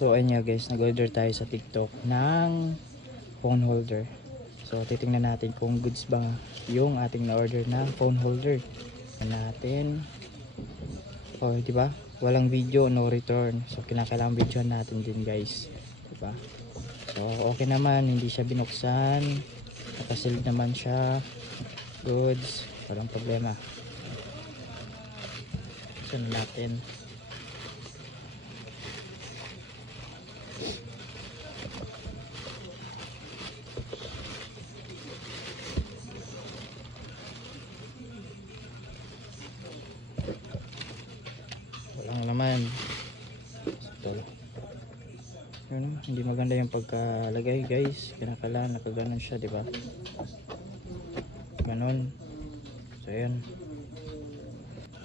So ayun nga guys, nag-order tayo sa TikTok ng phone holder. So titingnan natin kung goods ba yung ating na-order na phone holder. Natin. Oh, di ba? Walang video, no return. So kinakailangan videoan natin din guys. Di ba? So okay naman, hindi siya binuksan. Nakasealed naman siya. Goods, walang problema. Buksan natin. Walang laman. Ito. Yun, hindi maganda yung pagkalagay guys. Kinakailangan nakaganon siya, di ba? Ganon. So yun.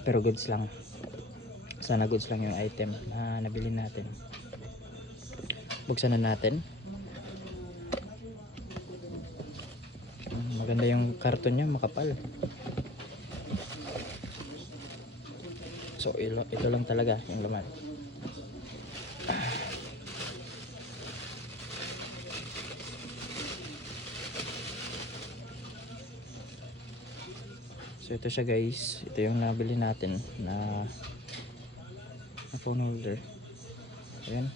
Pero goods lang. Sana goods lang yung item na nabili natin. Buksan na natin. Maganda yung karton niya, makapal. So ito lang talaga yung laman. So ito siya guys, ito yung nabili natin na phone holder. Ayan.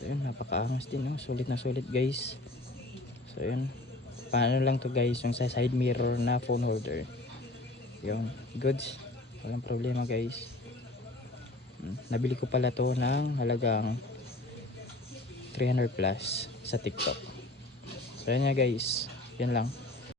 So yun, napakaangas din, no? Sulit na sulit guys. So yun, paano lang to guys, yung sa side mirror na phone holder. Yung goods, walang problema guys. Nabili ko pala to ng halagang 300 plus sa TikTok. So yun nga guys, yan lang.